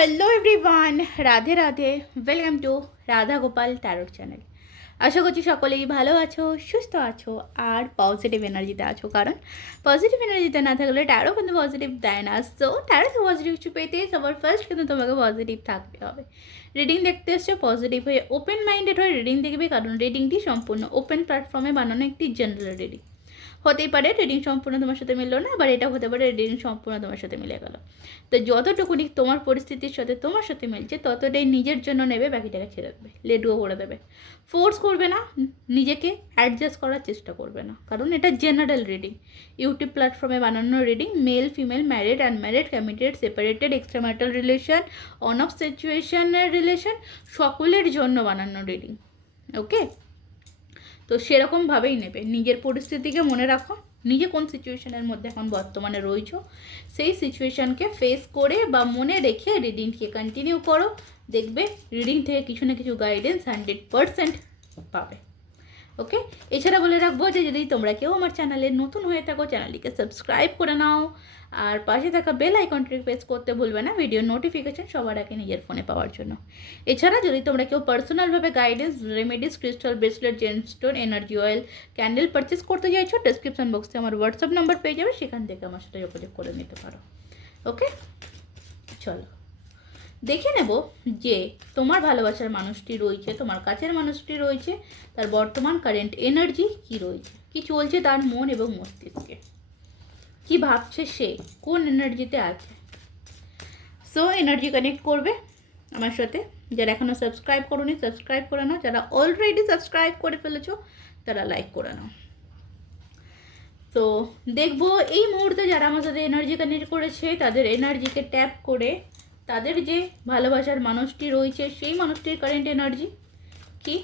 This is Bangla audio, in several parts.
Hello everyone, Radhe Radhe. Welcome to Radha Gopal tarot channel. আশা করছি সকলেই ভালো আছো, সুস্থ আছো আর পজিটিভ এনার্জিতে আছো, কারণ পজিটিভ এনার্জিতে না থাকলে ট্যারো কিন্তু পজিটিভ দেয় না। সো ট্যারোতে পজিটিভ কিছু পেতে সবার ফার্স্ট কিন্তু তোমাকে পজিটিভ থাকতে হবে। রিডিং দেখতে এসছো, পজিটিভ হয়ে ওপেন মাইন্ডেড হয়ে রিডিং দেখবে, কারণ রিডিংটি সম্পূর্ণ ওপেন প্ল্যাটফর্মে বানানো একটি জেনারেল রিডিং। হতেই পারে রিডিং সম্পূর্ণ তোমার সাথে মিললো না, আবার এটা হতে পারে রিডিং সম্পূর্ণ তোমার সাথে মিলে গেল। তো যতটুকুনি তোমার পরিস্থিতির সাথে তোমার সাথে মিলছে ততটাই নিজের জন্য নেবে, বাকিটাকে ছেড়ে দেবে, লেটগো করে দেবে। ফোর্স করবে না, নিজেকে অ্যাডজাস্ট করার চেষ্টা করবে না, কারণ এটা জেনারেল রিডিং, ইউটিউব প্ল্যাটফর্মে বানানো reading. Male female, married unmarried, committed, separated, extramarital relation, on off সিচুয়েশনের রিলেশন, সকলের জন্য বানানো রিডিং। ওকে, তো সেরকমভাবেই নেবে। নিজের পরিস্থিতিকে মনে রাখো, নিজে কোন সিচুয়েশনের মধ্যে এখন বর্তমানে রয়েছো, সেই সিচুয়েশানকে ফেস করে বা মনে রেখে রিডিংকে কন্টিনিউ করো। দেখবে রিডিং থেকে কিছু না কিছু গাইডেন্স 100% পাবে। ওকে, এছাড়া বলে রাখবো যে যদি তোমরা কেউ আমার চ্যানেলে নতুন হয়ে থাকো, চ্যানেলটিকে সাবস্ক্রাইব করে নাও, আর পাশে থাকা বেল আইকনটি প্রেস করতে ভুলবে না ভিডিও নোটিফিকেশন সবার আগে নিজের ফোনে পাওয়ার জন্য। এছাড়া যদি তোমরা কেউ পার্সোনালভাবে guidance, remedies, crystal, bracelet, gemstone, energy oil, candle purchase করতে চাইছো, ডেসক্রিপশন বক্সে আমার হোয়াটসঅ্যাপ নাম্বার পেয়ে যাবে, সেখান থেকে আমার সাথে যোগাযোগ করে নিতে পারো। ওকে, চলো দেখে নেব যে তোমার ভালোবাসার মানুষটি রয়েছে, তোমার কাছের মানুষটি রয়েছে, তার বর্তমান কারেন্ট এনার্জি কি রয়েছে, কি চলছে তার মন এবং মস্তিষ্কে, কি ভাবছে সে, কোন এনার্জিতে আছে। সো এনার্জি কানেক্ট করবে আমার সাথে। যারা এখনও সাবস্ক্রাইব করোনি সাবস্ক্রাইব করে নাও, যারা অলরেডি সাবস্ক্রাইব করে ফেলেছো তারা লাইক করে নাও। তো দেখবো এই মুহূর্তে যারা আমার সাথে এনার্জি কানেক্ট করেছে তাদের এনার্জিকে ট্যাপ করে তাদের যে ভালোবাসার মানুষটি রয়েছে সেই মানুষটির কারেন্ট এনার্জি কি,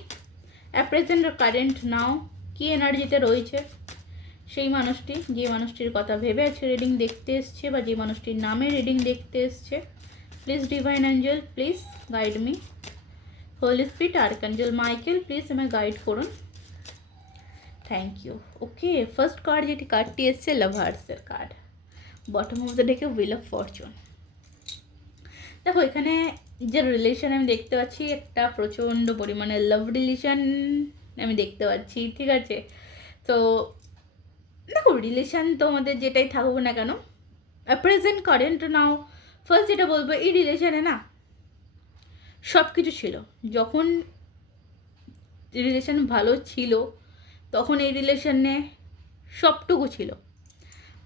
অ্যাট প্রেজেন্ট কারেন্ট নাও কি এনার্জিতে রয়েছে সেই মানুষটি, যে মানুষটির কথা ভেবে আছে রিডিং দেখতে এসছে বা যে মানুষটির নামে রিডিং দেখতে এসছে। Please divine angel please guide me, holy spirit archangel Michael please আমায় গাইড করুন। Thank you. Okay, first card যেটি কার্ডটি এসছে লাভার্সের কার্ড, বটম অফ দ্য ডেকে হুইল অফ ফরচুন। দেখো এখানে যে রিলেশন আমি দেখতে পাচ্ছি, একটা প্রচণ্ড পরিমাণে লাভ রিলেশন আমি দেখতে পাচ্ছি, ঠিক আছে। তো দেখো রিলেশান তোমাদের যেটাই থাকুক না কেন, প্রেজেন্ট কারেন্ট নাও, ফার্স্ট যেটা বলবো এই রিলেশানে না সব কিছু ছিল। যখন রিলেশান ভালো ছিল তখন এই রিলেশনে সবটুকু ছিল,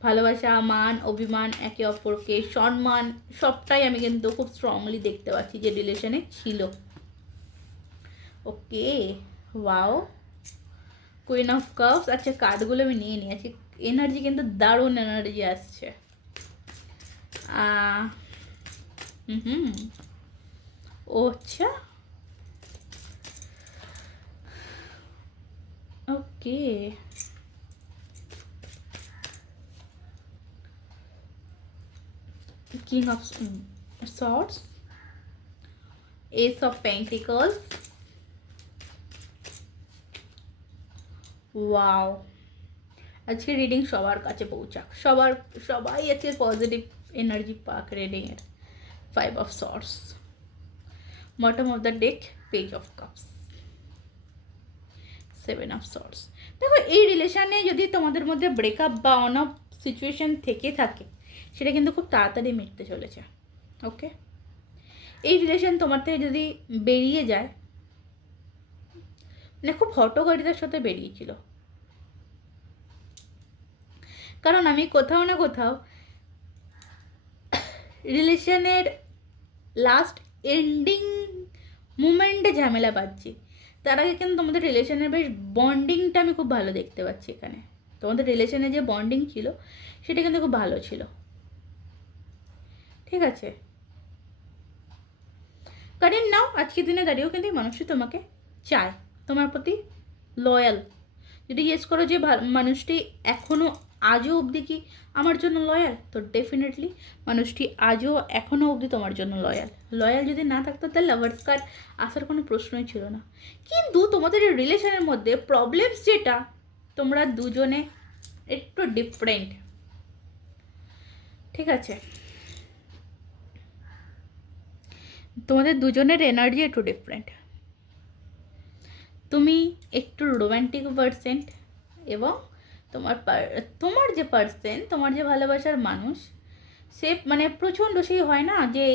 ভালোবাসা, মান, অভিমান, একে অপরকে সম্মান, সবটাই আমি কিন্তু খুব স্ট্রংলি দেখতে পাচ্ছি যে রিলেশনে ছিল। ওকে, ওয়াও, কুইন অফ কাপস। আচ্ছা কার্ডগুলো আমি নিয়ে নিয়েছি, এনার্জি কিন্তু দারুণ এনার্জি আসছে। হুম, ও আচ্ছা, okay, king of swords, ace of pentacles, wow. আজকে রিডিং সবার কাছে পৌঁছাক, সবাই আজকে পজিটিভ এনার্জি পাক রিডিংয়ের। Five of swords, bottom of the deck page of cups, seven of swords. দেখো এই রিলেশানে যদি তোমাদের মধ্যে ব্রেকআপ বা অন অফ সিচুয়েশান থেকে থাকে সেটা কিন্তু খুব তাড়াতাড়ি মিটতে চলেছে। ওকে, এই রিলেশান তোমার থেকে যদি বেরিয়ে যায়, মানে খুব হটকারিতার সাথে বেরিয়েছিল, কারণ আমি কোথাও না কোথাও রিলেশনের লাস্ট এন্ডিং মুমেন্টে ঝামেলা পাচ্ছি। তার আগে কিন্তু তোমাদের রিলেশনের বেশ বন্ডিংটা আমি খুব ভালো দেখতে পাচ্ছি এখানে। তোমাদের রিলেশনে যে বন্ডিং ছিল সেটা কিন্তু খুব ভালো ছিল, ঠিক আছে। কারণ নাও আজকের দিনে দাঁড়িয়েও কিন্তু মানুষটি তোমাকে চায়, তোমার প্রতি লয়াল। যদি জিজ্ঞেস করো যে মানুষটি এখনও আজও অবধি কি আমার জন্য লয়াল, তো ডেফিনেটলি মানুষটি আজও এখনও অবধি তোমার জন্য লয়াল যদি না থাকতো তাহলে লাভার্স কার্ড আসার কোনো প্রশ্নই ছিল না। কিন্তু তোমাদের এই রিলেশনের মধ্যে প্রবলেমস যেটা, তোমরা দুজনে একটু তোমাদের দুজনের এনার্জি একটু ডিফারেন্ট। তুমি একটু রোম্যান্টিক পার্সেন্ট এবং তোমার যে পার্সন, তোমার যে ভালোবাসার মানুষ, সে মানে প্রচণ্ড সেই হয় না যে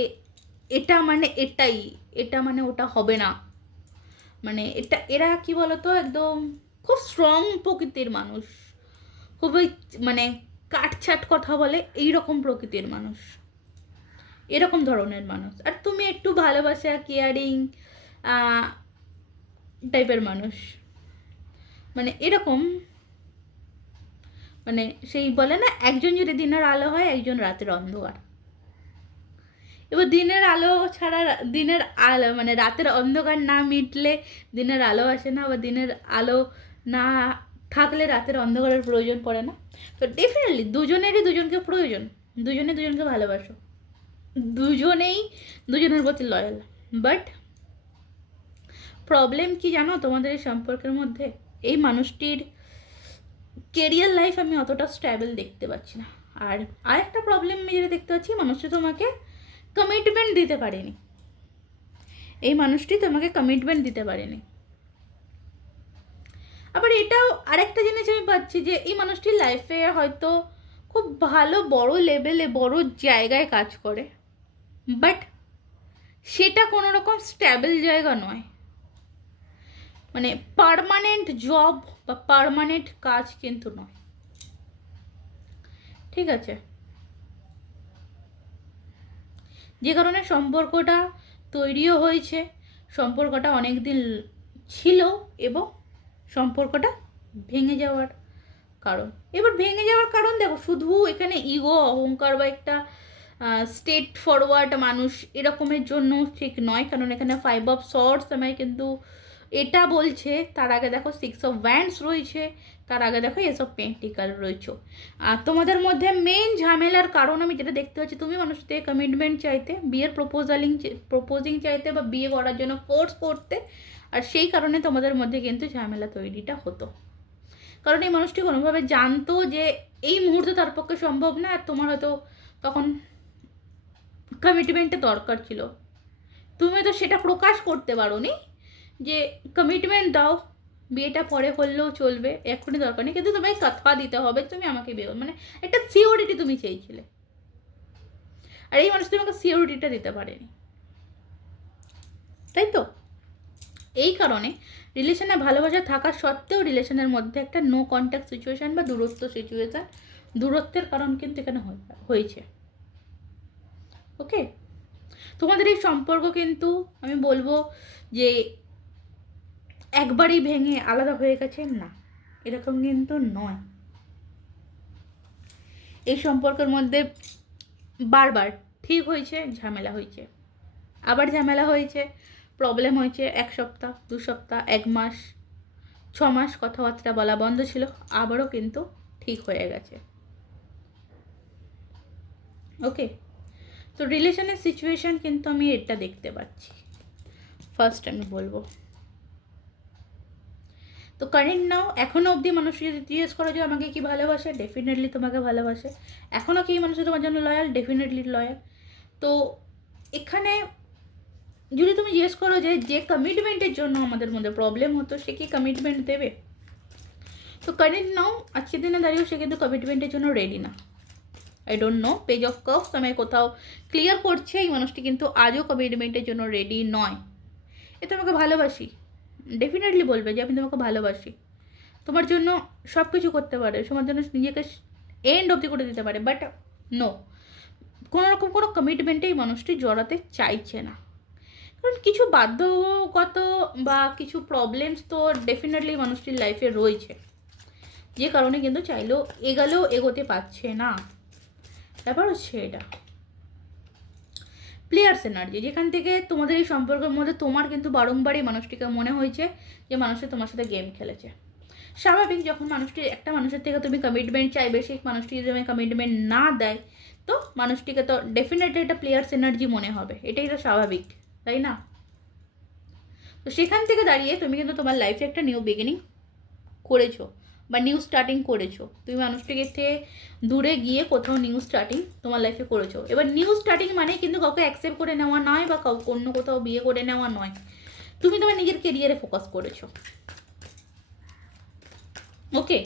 এটা মানে এটাই, এটা মানে ওটা হবে না, মানে এরা কি বলতো একদম খুব স্ট্রং প্রকৃতির মানুষ, খুবই মানে কাটছাট কথা বলে, এই রকম প্রকৃতির মানুষ, এরকম ধরনের মানুষ। আর তুমি একটু ভালোবাসা কেয়ারিং টাইপের মানুষ, মানে এরকম, মানে সেই বলে না একজন যদি দিনের আলো হয়, একজন রাতের অন্ধকার। এবার দিনের আলো ছাড়া, দিনের আলো মানে রাতের অন্ধকার না মিটলে দিনের আলো আসে না, বা দিনের আলো না থাকলে রাতের অন্ধকারের প্রয়োজন পড়ে না। তো ডেফিনেটলি দুজনেরই দুজনকে প্রয়োজন, দুজনে দুজনকে ভালোবাসো, দুজনেই দুজনের প্রতি লয়াল। বাট প্রবলেম কি জানো তোমাদের এই সম্পর্কের মধ্যে? এই মানুষটির কেরিয়ার লাইফ আমি অতটা স্ট্যাবল দেখতে পাচ্ছি না। আর আরেকটা প্রবলেম আমি যেটা দেখতে পাচ্ছি, মানুষটি তোমাকে কমিটমেন্ট দিতে পারেনি, এই মানুষটি তোমাকে কমিটমেন্ট দিতে পারেনি। আবার এটাও আরেকটা জিনিস আমি পাচ্ছি যে এই মানুষটির লাইফে হয়তো খুব ভালো বড় লেভেলে বড় জায়গায় কাজ করে, বাট সেটা কোনো রকম স্ট্যাবল জায়গা নয়, মানে পার্মানেন্ট জব বা পার্মানেন্ট কাজ কিন্তু নয়, ঠিক আছে? যে কারণে সম্পর্কটা তৈরিও হয়েছে, সম্পর্কটা অনেক দিন ছিল এবং সম্পর্কটা ভেঙে যাওয়ার কারণ, এবার ভেঙে যাওয়ার কারণ দেখো, শুধু এখানে ইগো অহংকার বা একটা স্টেট ফরওয়ার্ড মানুষ এরকমের জন্য ঠিক নয়, কারণ এখানে 5 অফ সর্টস আমায় কিন্তু এটা বলছে, তার আগে দেখো 6 অফ ওয়ান্ডস রয়েছে, তার আগে দেখো এস অফ পেন্টিকাল রয়েছে। আর তোমাদের মধ্যে মেন ঝামেলার কারণ আমি যেটা দেখতে পাচ্ছি, তুমি মানুষের থেকে কমিটমেন্ট চাইতে, বিয়ের প্রপোজিং চাইতে বা বিয়ে করার জন্য ফোর্স করতে, আর সেই কারণে তোমাদের মধ্যে কিন্তু ঝামেলা তৈরিটা হতো। কারণ এই মানুষটি কোনোভাবে জানতো যে এই মুহূর্তে তার পক্ষে সম্ভব না, আর তোমার হয়তো তখন কমিটমেন্টের দরকার ছিল, তুমি তো সেটা প্রকাশ করতে পারো নি যে কমিটমেন্ট দাও, বিয়েটা পরে করলেও চলবে, এক্ষুনি দরকার নেই, কিন্তু তোমায় কথা দিতে হবে তুমি আমাকে বিয়ে, মানে একটা সিওরিটি তুমি চেয়েছিলে, আর এই মানুষ তোমাকে সিওরিটিটা দিতে পারেনি, তাই তো? এই কারণে রিলেশনে ভালোবাসা থাকা সত্ত্বেও রিলেশনের মধ্যে একটা নো কন্ট্যাক্ট সিচুয়েশান বা দূরত্ব সিচুয়েশান, দূরত্বের কারণ কিন্তু এখানে হয়েছে। ওকে, তোমাদের এই সম্পর্ক কিন্তু আমি বলবো যে একবারই ভেঙে আলাদা হয়ে গেছে না, এরকম কিন্তু নয়। এই সম্পর্কের মধ্যে বারবার ঠিক হয়েছে, ঝামেলা হয়েছে, আবার ঝামেলা হয়েছে, প্রবলেম হয়েছে, 1 সপ্তাহ 2 সপ্তাহ 1 মাস 6 মাস কথাবার্তা বলা বন্ধ ছিল, আবারও কিন্তু ঠিক হয়ে গেছে। ওকে, তো রিলেশনের সিচুয়েশান কিন্তু আমি এটা দেখতে পাচ্ছি। ফার্স্ট আমি বলবো, তো কারেন্ট নাও এখনও অবধি মানুষকে যদি জিজ্ঞেস করো যে আমাকে কি ভালোবাসে, ডেফিনেটলি তোমাকে ভালোবাসে। এখনও কি মানুষ তোমার জন্য লয়াল? Definitely loyal. তো এখানে যদি তুমি জিজ্ঞেস করো যে যে কমিটমেন্টের জন্য আমাদের মধ্যে প্রবলেম হতো, সে কি কমিটমেন্ট দেবে? তো কারেন্ট নাও আজকের দিনে দাঁড়িয়েও সে কিন্তু কমিটমেন্টের জন্য রেডি না। I don't know, page of cups আমায় কোথাও ক্লিয়ার করছে এই মানুষটি কিন্তু আজও কমিটমেন্টের জন্য রেডি নয়। এ তোমাকে ভালোবাসি, ডেফিনেটলি বলবে যে আমি তোমাকে ভালোবাসি, তোমার জন্য সব কিছু করতে পারে, তোমার জন্য নিজেকে এন্ড অবধি করে দিতে পারে, বাট নো, কোনো রকম কোনো কমিটমেন্টে এই মানুষটি জড়াতে চাইছে না। কারণ কিছু বাধ্যগত বা কিছু প্রবলেমস তো ডেফিনেটলি মানুষটির লাইফে রয়েছে, যে কারণে কিন্তু চাইলেও এগোলেও এগোতে পারছে না। ব্যাপার হচ্ছে এটা প্লেয়ার্স এনার্জি, যেখান থেকে তোমাদের এই সম্পর্কের মধ্যে তোমার কিন্তু বারংবারই মানুষটিকে মনে হয়েছে যে মানুষটি তোমার সাথে গেম খেলেছে। স্বাভাবিক, যখন মানুষটি একটা মানুষের থেকে তুমি কমিটমেন্ট চাইবে, সেই মানুষটি যদি তুমি কমিটমেন্ট না দেয়, তো মানুষটিকে তো ডেফিনেটলি একটা প্লেয়ার্স এনার্জি মনে হবে, এটাই তো স্বাভাবিক, তাই না? তো সেখান থেকে দাঁড়িয়ে তুমি কিন্তু তোমার লাইফে একটা নিউ বিগিনিং করেছো, বা নিউ স্টার্টিং করেছো, তুমি মানুষটিকে থেকে দূরে গিয়ে কোথাও নিউ স্টার্টিং তোমার লাইফে করেছো। এবার নিউ স্টার্টিং মানে কিন্তু কাউকে অ্যাকসেপ্ট করে নেওয়া নয় বা অন্য কোথাও বিয়ে করে নেওয়া নয়, তুমি তোমার নিজের কেরিয়ারে ফোকাস করেছো। ওকে,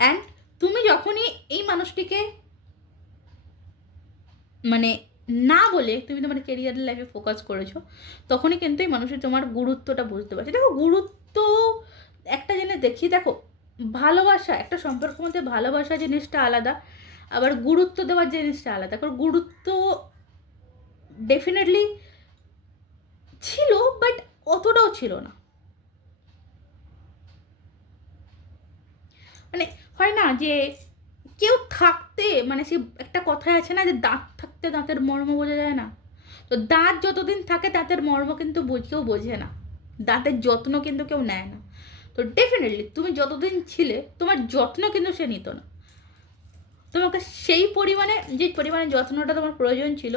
অ্যান্ড তুমি যখনই এই মানুষটিকে মানে না বলে তুমি তোমার কেরিয়ারের লাইফে ফোকাস করেছো, তখনই কিন্তু এই মানুষের তোমার গুরুত্বটা বুঝতে পারছে। দেখো গুরুত্ব একটা জিনিস দেখি, দেখো ভালোবাসা, একটা সম্পর্কের মধ্যে ভালোবাসা জিনিসটা আলাদা, আবার গুরুত্ব দেওয়ার জিনিসটা আলাদা। কারণ গুরুত্ব ডেফিনেটলি ছিল, বাট অতটাও ছিল না। মানে হয় না যে কেউ থাকতে, মানে সে একটা কথাই আছে না যে দাঁত থাকতে দাঁতের মর্ম বোঝা যায় না, তো দাঁত যতদিন থাকে দাঁতের মর্ম কিন্তু কেউ বোঝে না, দাঁতের যত্ন কিন্তু কেউ নেয় না। তো ডেফিনেটলি তুমি যতদিন ছিলে তোমার যত্ন কিন্তু সে নিত না, তোমাকে সেই পরিমাণে যে পরিমাণে যত্নটা তোমার প্রয়োজন ছিল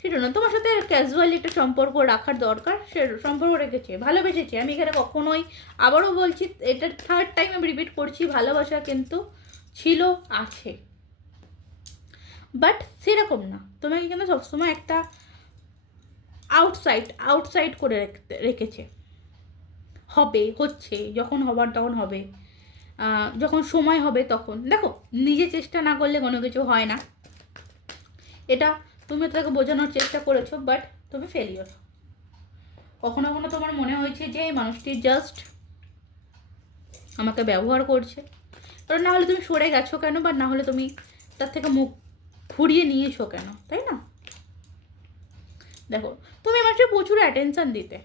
সেটা না। তোমার সাথে ক্যাজুয়ালি একটা সম্পর্ক রাখার দরকার, সে সম্পর্ক রেখেছে, ভালোবেসেছে। আমি এখানে কখনোই, আবারও বলছি, এটা থার্ড টাইম আমি রিপিট করছি, ভালোবাসা কিন্তু ছিল, আছে, বাট সেরকম না। তোমাকে কিন্তু সবসময় একটা আউটসাইড করে রেখেছে। হবে, হচ্ছে, যখন হবার তখন হবে, যখন সময় হবে তখন। দেখো নিজে চেষ্টা না করলে কোনো কিছু হয় না, এটা তুমি তাকে বোঝানোর চেষ্টা করেছো, বাট তুমি ফেলিওর। কখনো কখনো তোমার মনে হয়েছে যে এই মানুষটি জাস্ট আমাকে ব্যবহার করছে, কারণ না হলে তুমি সরে গেছো কেন, বা না হলে তুমি তার থেকে মুখ ঘুরিয়ে নিয়েছো কেন, তাই না? দেখো তুমি মানুষকে প্রচুর অ্যাটেনশন দিতে,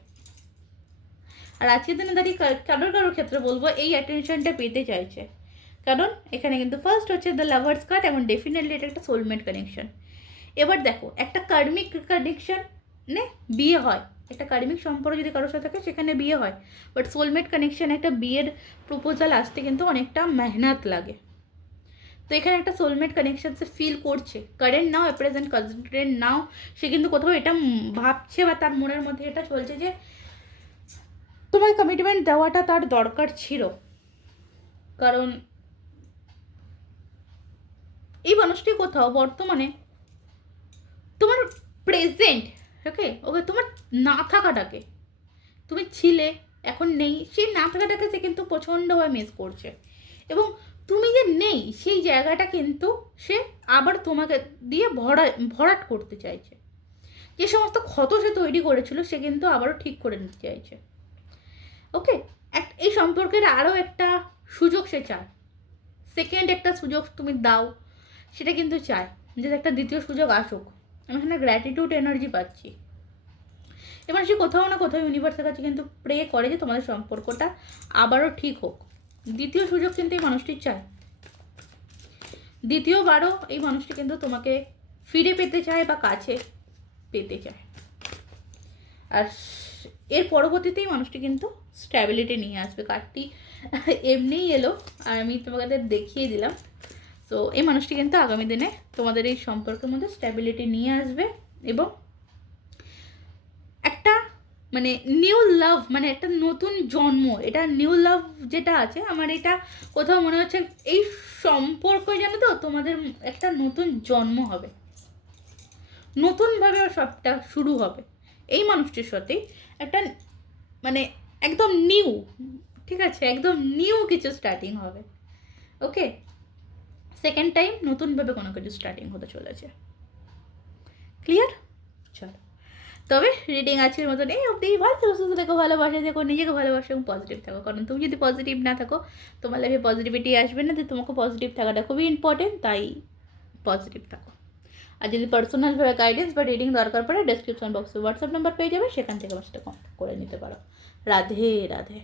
আর আজকের দিনে দাঁড়িয়ে কারোর ক্ষেত্রে বলবো এই অ্যাটেনশনটা পেতে চাইছে, কারণ এখানে কিন্তু ফার্স্ট হচ্ছে দ্য লাভার্স কার্ড, এবং ডেফিনেটলি এটা একটা সোলমেট কানেকশন। এবার দেখো একটা কার্মিক কানেকশন নে বিয়ে হয়, একটা কার্মিক সম্পর্ক যদি কারোর সাথে থাকে সেখানে বিয়ে হয়, বাট সোলমেট কানেকশন, একটা বিয়ের প্রপোজাল আসতে কিন্তু অনেকটা মেহনত লাগে। তো এখানে একটা সোলমেট কানেকশন সে ফিল করছে, কারেন্ট নাও, প্রেজেন্ট কারেন্ট নাও, সে কিন্তু কোথাও এটা ভাবছে বা তার মনের মধ্যে এটা চলছে যে তোমার কমিটমেন্ট দেওয়াটা তার দরকার ছিল। কারণ এই মানুষটি কোথাও বর্তমানে তোমার প্রেজেন্ট, ওকে তোমার না থাকাটাকে, তুমি ছিলে এখন নেই, সেই না থাকাটাকে সে কিন্তু প্রচণ্ডভাবে মিস করছে, এবং তুমি যে নেই সেই জায়গাটা কিন্তু সে আবার তোমাকে দিয়ে ভরাট করতে চাইছে। যে সমস্ত ক্ষত সে তৈরি করেছিল সে কিন্তু আবারও ঠিক করে নিতে চাইছে। ওকে, এই সম্পর্কের আরও একটা সুযোগ সে চায়, সেকেন্ড একটা সুযোগ তুমি দাও, সেটা কিন্তু চায় যে একটা দ্বিতীয় সুযোগ আসুক। আমি এখানে গ্র্যাটিটিউড এনার্জি পাচ্ছি। এবার সে কোথাও না কোথাও ইউনিভার্সের কাছে কিন্তু প্রে করে যে তোমাদের সম্পর্কটা আবারও ঠিক হোক। দ্বিতীয় সুযোগ কিন্তু এই মানুষটি চায়, দ্বিতীয়বারও এই মানুষটি কিন্তু তোমাকে ফিরে পেতে চায় বা কাছে পেতে চায়। আর এর পরবর্তীতেই মানুষটি কিন্তু স্ট্যাবিলিটি নিয়ে আসবে। কার্ডটি এমনিই এলো আর আমি তোমাদের দেখিয়ে দিলাম। তো এই মানুষটি কিন্তু আগামী দিনে তোমাদের এই সম্পর্কের মধ্যে স্ট্যাবিলিটি নিয়ে আসবে, এবং একটা মানে নিউ লাভ, মানে একটা নতুন জন্ম, এটা নিউ লাভ যেটা আছে আমার, এটা কোথাও মনে হচ্ছে এই সম্পর্ক জানো তো তোমাদের একটা নতুন জন্ম হবে, নতুনভাবে সবটা শুরু হবে এই মানুষটির সাথেই। একটা মানে একদম নিউ, ঠিক আছে, একদম নিউ কিছু স্টার্টিং হবে। ওকে, সেকেন্ড টাইম নতুনভাবে কোনো কিছু স্টার্টিং হতে চলেছে। ক্লিয়ার? চলো, তবে রিডিং আজকের মতন এই অবধি। ভালো সুস্থ থেকো, ভালোবাসা থেকো, নিজেকে ভালোবাসো এবং পজিটিভ থাকো। কারণ তুমি যদি পজিটিভ না থাকো তোমার লাইফে পজিটিভিটি আসবে না, যে তোমাকে পজিটিভ থাকাটা খুবই ইম্পর্টেন্ট, তাই পজিটিভ থাকো। আর যদি পার্সোনালভাবে গাইডেন্স বা রিডিং দরকার পড়ে ডেসক্রিপশন বক্সে হোয়াটসঅ্যাপ নাম্বার পেয়ে যাবে, সেখান থেকে আমার সাথে কন্ট্যাক্ট করে নিতে পারো। রাধে রাধে।